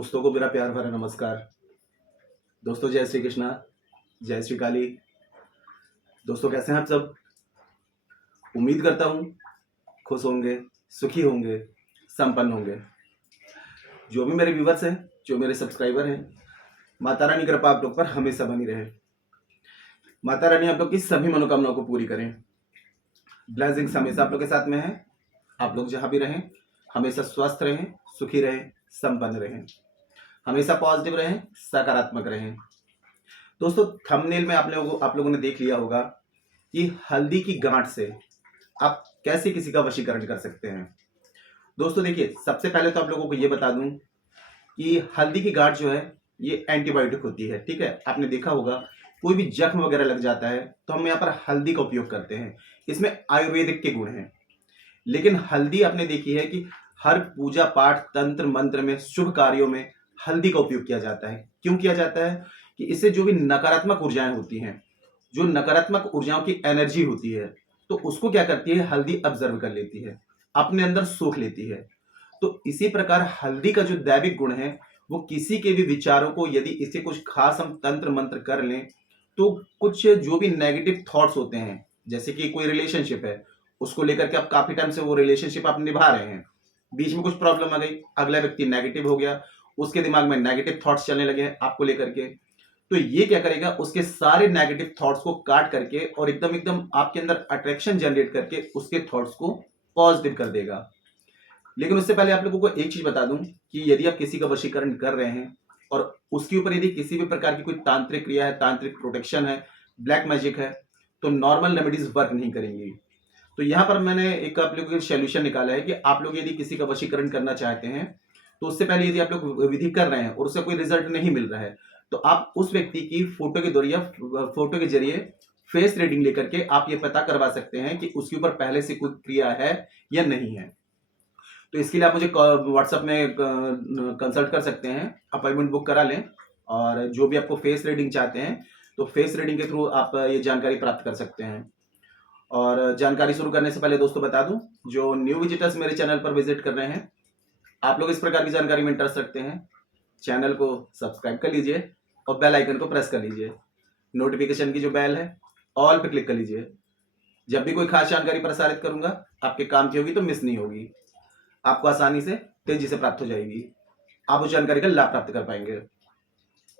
दोस्तों को मेरा प्यार भरा नमस्कार। दोस्तों जय श्री कृष्णा, जय श्री काली। दोस्तों कैसे हैं आप सब? उम्मीद करता हूँ खुश होंगे, सुखी होंगे, संपन्न होंगे। जो भी मेरे व्यूवर्स हैं, जो मेरे सब्सक्राइबर हैं, माता रानी की कृपा आप लोग पर हमेशा बनी रहे। माता रानी आप लोग की सभी मनोकामनाओं को पूरी करें। ब्लेसिंग्स हमेशा आप लोग के साथ में है। आप लोग जहाँ भी रहें हमेशा स्वस्थ रहें, सुखी रहें, संपन्न रहें, हमेशा पॉजिटिव रहें, सकारात्मक रहें। दोस्तों थंबनेल में आप लोगों ने देख लिया होगा कि हल्दी की गांठ से आप कैसे किसी का वशीकरण कर सकते हैं। दोस्तों देखिए, सबसे पहले तो आप लोगों को ये बता दूं कि हल्दी की गांठ जो है ये एंटीबायोटिक होती है। ठीक है, आपने देखा होगा कोई भी जख्म वगैरह लग जाता है तो हम यहाँ पर हल्दी का उपयोग करते हैं। इसमें आयुर्वेदिक के गुण हैं। लेकिन हल्दी आपने देखी है कि हर पूजा पाठ, तंत्र मंत्र में, शुभ कार्यों में हल्दी का उपयोग किया जाता है। क्यों किया जाता है? कि इससे जो भी नकारात्मक ऊर्जाएं होती हैं, जो नकारात्मक ऊर्जाओं की एनर्जी होती है, तो उसको क्या करती है, हल्दी ऑब्जर्व कर लेती है, अपने अंदर सोख लेती है। तो इसी प्रकार हल्दी का जो दैविक गुण है, वो किसी के भी विचारों को, यदि इसे कुछ खास हम तंत्र मंत्र कर लें तो कुछ जो भी नेगेटिव थॉट्स होते हैं, जैसे कि कोई रिलेशनशिप है, उसको लेकर के आप काफी टाइम से वो रिलेशनशिप आप निभा रहे हैं, बीच में कुछ प्रॉब्लम आ गई, अगला व्यक्ति नेगेटिव हो गया, उसके दिमाग में नेगेटिव थॉट्स चलने लगे हैं आपको लेकर के, तो ये क्या करेगा, उसके सारे नेगेटिव थॉट्स को काट करके और एकदम एकदम आपके अंदर अट्रैक्शन जनरेट करके उसके थॉट्स को पॉजिटिव कर देगा। लेकिन उससे पहले आप लोगों को एक चीज बता दूं कि यदि आप किसी का वशीकरण कर रहे हैं और उसके ऊपर यदि किसी भी प्रकार की कोई तांत्रिक क्रिया है, तांत्रिक प्रोटेक्शन है, ब्लैक मैजिक है, तो नॉर्मल रेमेडीज वर्क नहीं करेंगी। तो यहाँ पर मैंने एक आप लोगों के सोल्यूशन निकाला है कि आप लोग यदि किसी का वशीकरण करना चाहते हैं तो उससे पहले यदि आप लोग विधि कर रहे हैं और उससे कोई रिजल्ट नहीं मिल रहा है तो आप उस व्यक्ति की फोटो के जरिए फेस रीडिंग लेकर के आप ये पता करवा सकते हैं कि उसके ऊपर पहले से कोई क्रिया है या नहीं है। तो इसके लिए आप मुझे व्हाट्सएप में कंसल्ट कर सकते हैं, अपॉइंटमेंट बुक करा लें और जो भी आपको फेस रीडिंग चाहते हैं तो फेस रीडिंग के थ्रू आप ये जानकारी प्राप्त कर सकते हैं। और जानकारी शुरू करने से पहले दोस्तों बता दूं, जो न्यू विजिटर्स मेरे चैनल पर विजिट कर रहे हैं, आप लोग इस प्रकार की जानकारी में इंटरेस्ट रखते हैं, चैनल को सब्सक्राइब कर लीजिए और बेल आइकन को प्रेस कर लीजिए। नोटिफिकेशन की जो बेल है ऑल पे क्लिक कर लीजिए। जब भी कोई खास जानकारी प्रसारित करूंगा आपके काम की होगी तो मिस नहीं होगी, आपको आसानी से तेजी से प्राप्त हो जाएगी, आप उस जानकारी का लाभ प्राप्त कर पाएंगे।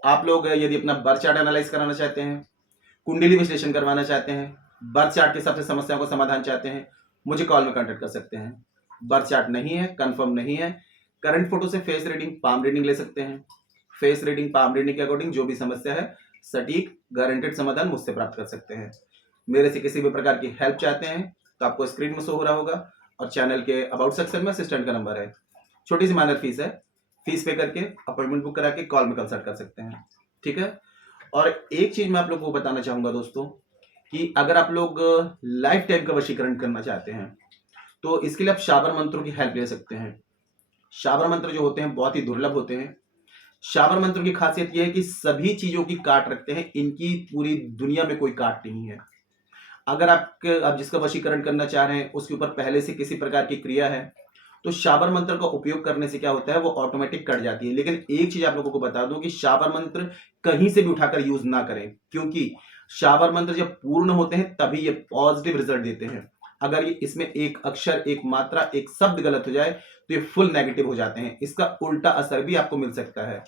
आप लोग यदि अपना बर्थ चार्ट एनालाइज कराना चाहते हैं, कुंडली विश्लेषण करवाना चाहते हैं, बर्थ चार्ट के हिसाब से समस्याओं का समाधान चाहते हैं, मुझे कॉल में कांटेक्ट कर सकते हैं। बर्थ चार्ट नहीं है, कंफर्म नहीं है, करंट फोटो से फेस रीडिंग, पाम रीडिंग ले सकते हैं। फेस रीडिंग, पाम रीडिंग के अकॉर्डिंग जो भी समस्या है सटीक गारंटेड समाधान मुझसे प्राप्त कर सकते हैं। मेरे से किसी भी प्रकार की हेल्प चाहते हैं तो आपको स्क्रीन में शो हो रहा होगा और चैनल के अबाउट सेक्शन में असिस्टेंट का नंबर है। छोटी सी माइनर फीस है, फीस पे करके अपॉइंटमेंट बुक करा के कॉल में कंसल्ट कर सकते हैं। ठीक है, और एक चीज मैं आप लोगों को बताना चाहूंगा दोस्तों कि अगर आप लोग लाइफ टाइम का वशीकरण करना चाहते हैं तो इसके लिए आप शाबर मंत्रों की हेल्प ले सकते हैं। शाबर मंत्र जो होते हैं बहुत ही दुर्लभ होते हैं। शाबर मंत्र की खासियत यह है कि सभी चीजों की काट रखते हैं, इनकी पूरी दुनिया में कोई काट नहीं है। अगर आप जिसका वशीकरण करना चाह रहे हैं उसके ऊपर पहले से किसी प्रकार की क्रिया है तो शाबर मंत्र का उपयोग करने से क्या होता है, वो ऑटोमेटिक कट जाती है। लेकिन एक चीज आप लोगों को बता दूं कि शाबर मंत्र कहीं से भी उठाकर यूज ना करें, क्योंकि शाबर मंत्र जब पूर्ण होते हैं तभी ये पॉजिटिव रिजल्ट देते हैं। अगर ये इसमें एक अक्षर, एक मात्रा, एक शब्द गलत हो जाए तो ये फुल नेगेटिव हो जाते हैं। इसका उल्टा असर भी आपको मिल सकता है।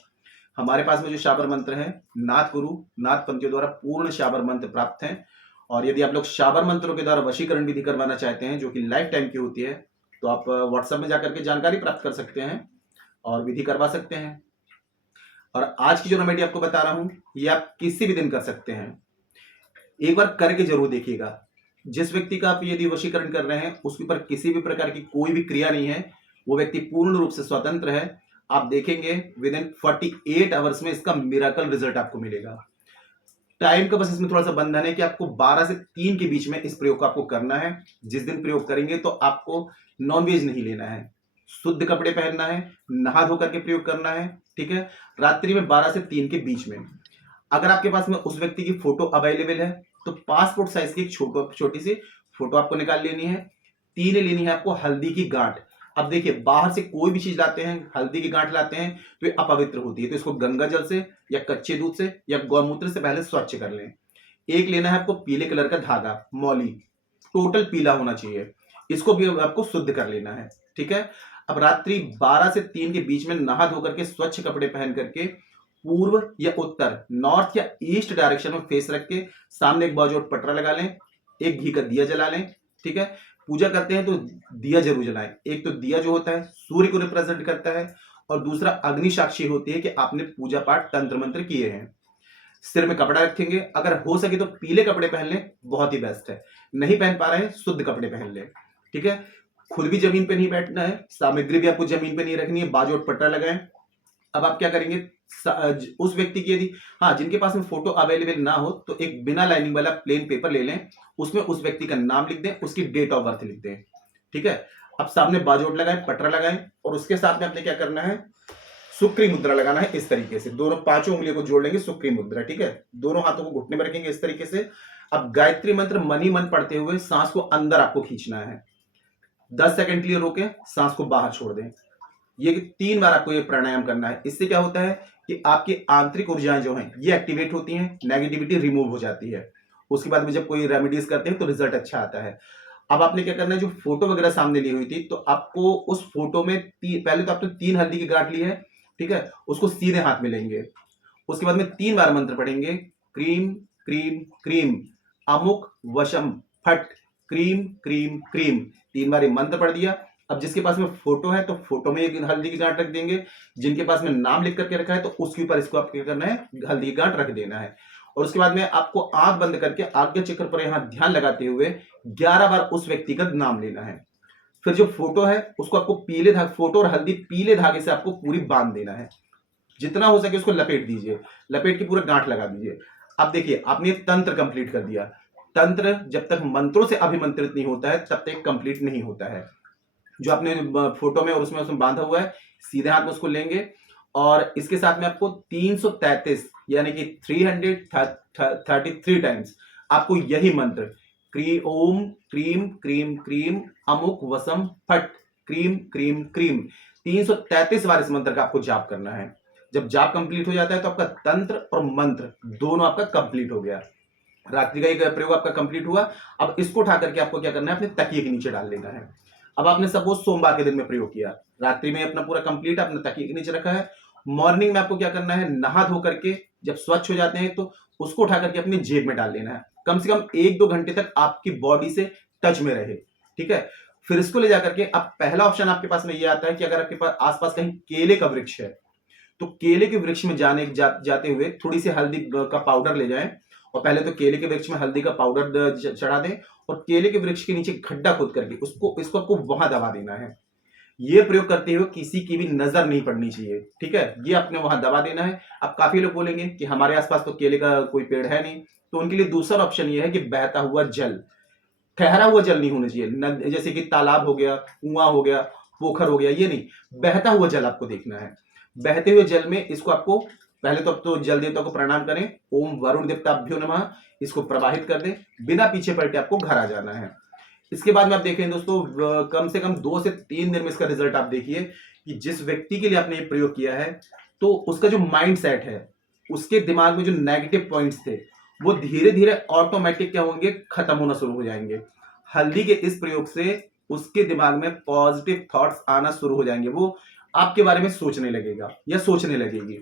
हमारे पास में जो शाबर मंत्र है, नाथ गुरु, नाथ पंथियों द्वारा पूर्ण शाबर मंत्र प्राप्त है। और यदि आप लोग शाबर मंत्रों के द्वारा वशीकरण विधि करवाना चाहते हैं जो कि लाइफ टाइम की होती है तो आप व्हाट्सएप में जाकर के जानकारी प्राप्त कर सकते हैं और विधि करवा सकते हैं। और आज की जो रेमेडी आपको बता रहा हूं ये आप किसी भी दिन कर सकते हैं। एक बार करके जरूर देखिएगा। जिस व्यक्ति का आप यदि वशीकरण कर रहे हैं उसके ऊपर किसी भी प्रकार की कोई भी क्रिया नहीं है, वो व्यक्ति पूर्ण रूप से स्वतंत्र है। आप देखेंगे विद इन 48 आवर्स में इसका मिरेकल रिजल्ट आपको मिलेगा। टाइम का बस इसमें थोड़ा सा बंधन है कि आपको 12 से 3 के बीच में इस प्रयोग को आपको करना है। जिस दिन प्रयोग करेंगे तो आपको नॉनवेज नहीं लेना है, शुद्ध कपड़े पहनना है, नहा धो करके प्रयोग करना है। ठीक है, रात्रि में 12 से 3 के बीच में। अगर आपके पास में उस व्यक्ति की फोटो अवेलेबल है तो पासपोर्ट साइज की एक छोटी सी फोटो आपको निकाल लेनी है। 3 लेनी है आपको हल्दी की गांठ। अब देखिए बाहर से कोई भी चीज लाते हैं, हल्दी की गांठ लाते हैं तो ये अपवित्र होती है, तो इसको गंगा जल से या कच्चे दूध से या गौमूत्र से पहले स्वच्छ कर लें। एक लेना है आपको पीले कलर का धागा, मौली, टोटल पीला होना चाहिए, इसको भी आपको शुद्ध कर लेना है। ठीक है, अब रात्रि 12 से 3 के बीच में नहा धो करके स्वच्छ कपड़े पहन करके पूर्व या उत्तर, नॉर्थ या ईस्ट डायरेक्शन में फेस रख के सामने एक बाजू पटरा लगा लें, एक घी का दिया जला लें। ठीक है, पूजा करते हैं तो दिया जरूर जलाएं। एक तो दिया जो होता है सूर्य को रिप्रेजेंट करता है और दूसरा अग्नि साक्षी होती है कि आपने पूजा पाठ तंत्र मंत्र किए हैं। सिर में कपड़ा रखेंगे, अगर हो सके तो पीले कपड़े पहन लें, बहुत ही बेस्ट है। नहीं पहन पा रहे हैं शुद्ध कपड़े पहन लें। ठीक है, खुद भी जमीन पे नहीं बैठना है, सामग्री भी आपको जमीन पे नहीं रखनी है, बाजू और पट्टा लगाएं। अब आप क्या करेंगे, उस व्यक्ति की यदि हाँ जिनके पास में फोटो अवेलेबल ना हो तो एक बिना लाइनिंग वाला प्लेन पेपर ले लें, उसमें उस व्यक्ति का नाम लिख दें, उसकी डेट ऑफ बर्थ लिख दें। ठीक है, अब सामने बाजोट लगाएं, पटरा लगाएं और उसके साथ में आपने क्या करना है, सुक्री मुद्रा लगाना है। इस तरीके से दोनों 5 उंगलियों को जोड़ लेंगे, सुक्री मुद्रा। ठीक है, दोनों हाथों को घुटने में रखेंगे इस तरीके से। अब गायत्री मंत्र मन ही मन पढ़ते हुए सांस को अंदर आपको खींचना है, 10 सेकंड के लिए रोके, सांस को बाहर छोड़ दें। ये 3 बार आपको ये प्राणायाम करना है। इससे क्या होता है कि आपकी आंतरिक ऊर्जाएं जो हैं ये एक्टिवेट होती हैं, नेगेटिविटी रिमूव हो जाती है। उसके बाद में जब कोई रेमेडीज करते हैं तो रिजल्ट अच्छा आता है। अब आपने क्या करना है, जो फोटो वगैरह सामने ली हुई थी तो आपको उस फोटो में पहले तो आपने 3 हल्दी की गांठ ली है। ठीक है, उसको सीधे हाथ में लेंगे, उसके बाद में 3 बार मंत्र पढ़ेंगे, क्रीम क्रीम क्रीम अमुक वशम फट, क्रीम क्रीम क्रीम। 3 बार ये मंत्र पढ़ दिया। अब जिसके पास में फोटो है तो फोटो में एक हल्दी की गांठ रख देंगे, जिनके पास में नाम लिख करके रखा है तो उसके ऊपर इसको आपको क्या करना है, हल्दी की गांठ रख देना है। और उसके बाद में आपको आंख बंद करके आज्ञा चक्र पर यहां ध्यान लगाते हुए 11 बार उस व्यक्ति का नाम लेना है। फिर जो फोटो है उसको आपको पीले धागे, फोटो और हल्दी पीले धागे से आपको पूरी बांध देना है, जितना हो सके उसको लपेट दीजिए, लपेट के पूरा गांठ लगा दीजिए। अब देखिए आपने तंत्र कंप्लीट कर दिया। तंत्र जब तक मंत्रों से अभिमंत्रित नहीं होता है तब तक कंप्लीट नहीं होता है। जो आपने फोटो में और उसमें बांधा हुआ है, सीधे हाथ में उसको लेंगे और इसके साथ में आपको 333 यानी कि 333 टाइम्स आपको यही मंत्र ओम क्रीम क्रीम क्रीम अमुक वसम फट, क्रीम क्रीम क्रीम 333 बार इस मंत्र का आपको जाप करना है। जब जाप कंप्लीट हो जाता है तो आपका तंत्र और मंत्र दोनों आपका कंप्लीट हो गया। रात्रि का एक प्रयोग आपका कंप्लीट हुआ। अब इसको उठा करके आपको क्या करना है, अपने तकिए के नीचे डाल लेना है। अब आपने सपोज सोमवार के दिन में प्रयोग किया, रात्रि में अपना पूरा कंप्लीट अपने तकिए के नीचे रखा है। मॉर्निंग में आपको क्या करना है, नहा धो करके जब स्वच्छ हो जाते हैं तो उसको उठा करके अपनी जेब में डाल लेना है। कम से कम 1-2 घंटे तक आपकी बॉडी से टच में रहे। ठीक है, फिर इसको ले जाकर के अब पहला ऑप्शन आपके पास में ये आता है कि अगर आपके पास आसपास कहीं केले का वृक्ष है तो केले के वृक्ष में जाते हुए थोड़ी सी हल्दी का पाउडर ले जाएं और पहले तो केले के वृक्ष में हल्दी का पाउडर चढ़ा दें और केले के वृक्ष के नीचे गड्ढा खोद करके इसको आपको वहां दबा देना है। ये प्रयोग करते हुए किसी की भी नजर नहीं पड़नी चाहिए। ठीक है, ये आपने वहां दबा देना है। अब काफी लोग बोलेंगे कि हमारे आसपास तो केले का कोई पेड़ है नहीं, तो उनके लिए दूसरा ऑप्शन ये है कि बहता हुआ जल, ठहरा हुआ जल नहीं होना चाहिए, जैसे कि तालाब हो गया, कुआं हो गया, पोखर हो गया, ये नहीं, बहता हुआ जल आपको देखना है। बहते हुए जल में इसको आपको पहले तो अब तो जल देवता को प्रणाम करें, ओम वरुण देवताभ्यो नमः, इसको प्रवाहित कर दें, बिना पीछे पलटे आपको घर आ जाना है। इसके बाद में आप देखें दोस्तों, कम से कम 2 से 3 दिन में इसका रिजल्ट आप देखिए कि जिस व्यक्ति के लिए आपने ये प्रयोग किया है तो उसका जो माइंड सेट है, उसके दिमाग में जो नेगेटिव पॉइंट्स थे वो धीरे धीरे ऑटोमेटिक क्या होंगे, खत्म होना शुरू हो जाएंगे। हल्दी के इस प्रयोग से उसके दिमाग में पॉजिटिव थॉट्स आना शुरू हो जाएंगे, वो आपके बारे में सोचने लगेगा या सोचने लगेगी।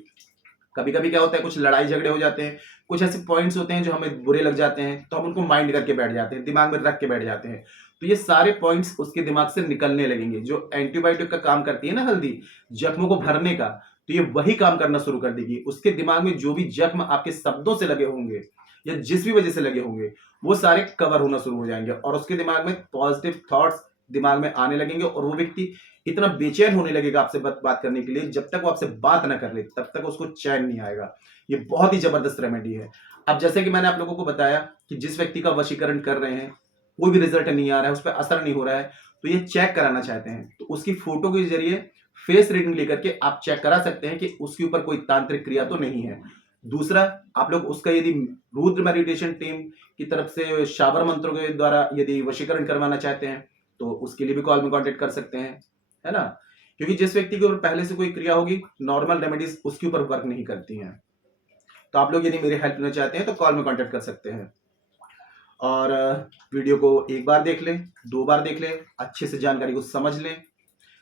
कभी कभी क्या होता है, कुछ लड़ाई झगड़े हो जाते हैं, कुछ ऐसे पॉइंट्स होते हैं जो हमें बुरे लग जाते हैं तो हम उनको माइंड करके बैठ जाते हैं, दिमाग में रख के बैठ जाते हैं, तो ये सारे पॉइंट्स उसके दिमाग से निकलने लगेंगे। जो एंटीबायोटिक का काम करती है ना हल्दी, जख्मों को भरने का, तो ये वही काम करना शुरू कर देगी। उसके दिमाग में जो भी जख्म आपके शब्दों से लगे होंगे या जिस भी वजह से लगे होंगे वो सारे कवर होना शुरू हो जाएंगे और उसके दिमाग में पॉजिटिव थॉट्स दिमाग में आने लगेंगे और वो व्यक्ति इतना बेचैन होने लगेगा आपसे बात करने के लिए, जब तक वो आपसे बात ना कर ले तब तक उसको चैन नहीं आएगा। ये बहुत ही जबरदस्त रेमेडी है। अब जैसे कि मैंने आप लोगों को बताया कि जिस व्यक्ति का वशीकरण कर रहे हैं कोई भी रिजल्ट नहीं आ रहा है, उस पर असर नहीं हो रहा है, तो ये चेक कराना चाहते हैं तो उसकी फोटो के जरिए फेस रीडिंग लेकर के आप चेक करा सकते हैं कि उसके ऊपर कोई तांत्रिक क्रिया तो नहीं है। दूसरा, आप लोग उसका यदि रुद्र मेडिटेशन टीम की तरफ से शाबर मंत्रों के द्वारा यदि वशीकरण करवाना चाहते हैं तो उसके लिए भी कॉल में कॉन्टेक्ट कर सकते हैं। है ना। क्योंकि जिस व्यक्ति के ऊपर पहले से कोई क्रिया होगी, नॉर्मल रेमेडीज उसके ऊपर वर्क नहीं करती हैं। तो आप लोग यदि मेरी हेल्प लेना चाहते हैं तो कॉल में कांटेक्ट कर सकते हैं। और वीडियो को एक बार देख लें, 2 बार देख लें, अच्छे से जानकारी को समझ लें।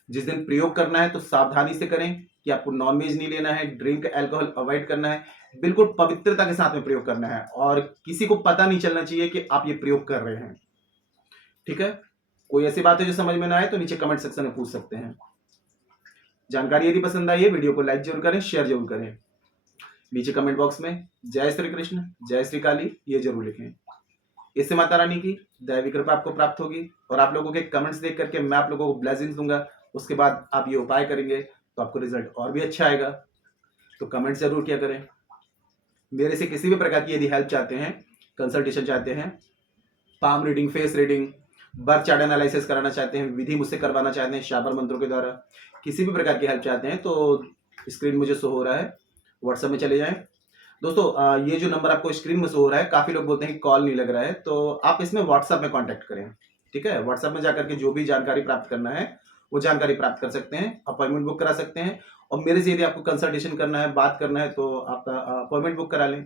जिस दिन प्रयोग करना है तो सावधानी से करें कि आपको नॉनवेज नहीं लेना है, ड्रिंक अल्कोहल अवॉइड करना है, बिल्कुल पवित्रता के साथ में प्रयोग करना है और किसी को पता नहीं चलना चाहिए कि आप ये प्रयोग कर रहे हैं। ठीक है, कोई ऐसी बात है जो समझ में ना आए तो नीचे कमेंट सेक्शन में पूछ सकते हैं। जानकारी यदि पसंद आई है वीडियो को लाइक जरूर करें, शेयर जरूर करें। नीचे कमेंट बॉक्स में जय श्री कृष्ण, जय श्री काली ये जरूर लिखें। इससे माता रानी की दैवी कृपा आपको प्राप्त होगी और आप लोगों के कमेंट्स देख करके मैं आप लोगों को ब्लेसिंग्स दूंगा। उसके बाद आप ये उपाय करेंगे तो आपको रिजल्ट और भी अच्छा आएगा। तो कमेंट जरूर किया करें। मेरे से किसी भी प्रकार की यदि हेल्प चाहते हैं, कंसल्टेशन चाहते हैं, palm reading, face reading, birth chart analysis कराना चाहते हैं, विधि मुझसे करवाना चाहते हैं शाबर मंत्रों के द्वारा, किसी भी प्रकार की हेल्प चाहते हैं तो स्क्रीन मुझे शो हो रहा है, व्हाट्सएप में चले जाएं। दोस्तों ये जो नंबर आपको स्क्रीन में शो हो रहा है, काफ़ी लोग बोलते हैं कि कॉल नहीं लग रहा है, तो आप इसमें व्हाट्सएप में कॉन्टैक्ट करें। ठीक है, व्हाट्सएप में जाकर के जो भी जानकारी प्राप्त करना है वो जानकारी प्राप्त कर सकते हैं, अपॉइंटमेंट बुक करा सकते हैं। और मेरे से यदि आपको कंसल्टेशन करना है, बात करना है तो आपका अपॉइंटमेंट बुक करा लें।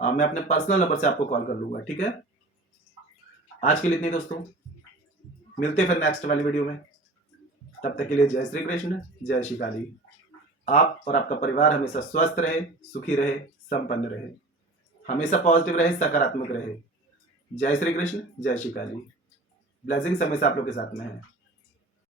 मैं अपने पर्सनल नंबर से आपको कॉल कर लूंगा। ठीक है, आज के लिए इतनी ही दोस्तों, मिलते हैं फिर नेक्स्ट वाली वीडियो में। तब तक के लिए जय श्री कृष्ण, जय श्री काली। आप और आपका परिवार हमेशा स्वस्थ रहे, सुखी रहे, संपन्न रहे, हमेशा पॉजिटिव रहे, सकारात्मक रहे। जय श्री कृष्ण, जय श्री काली। ब्लेसिंग्स हमेशा आप लोग के साथ में है।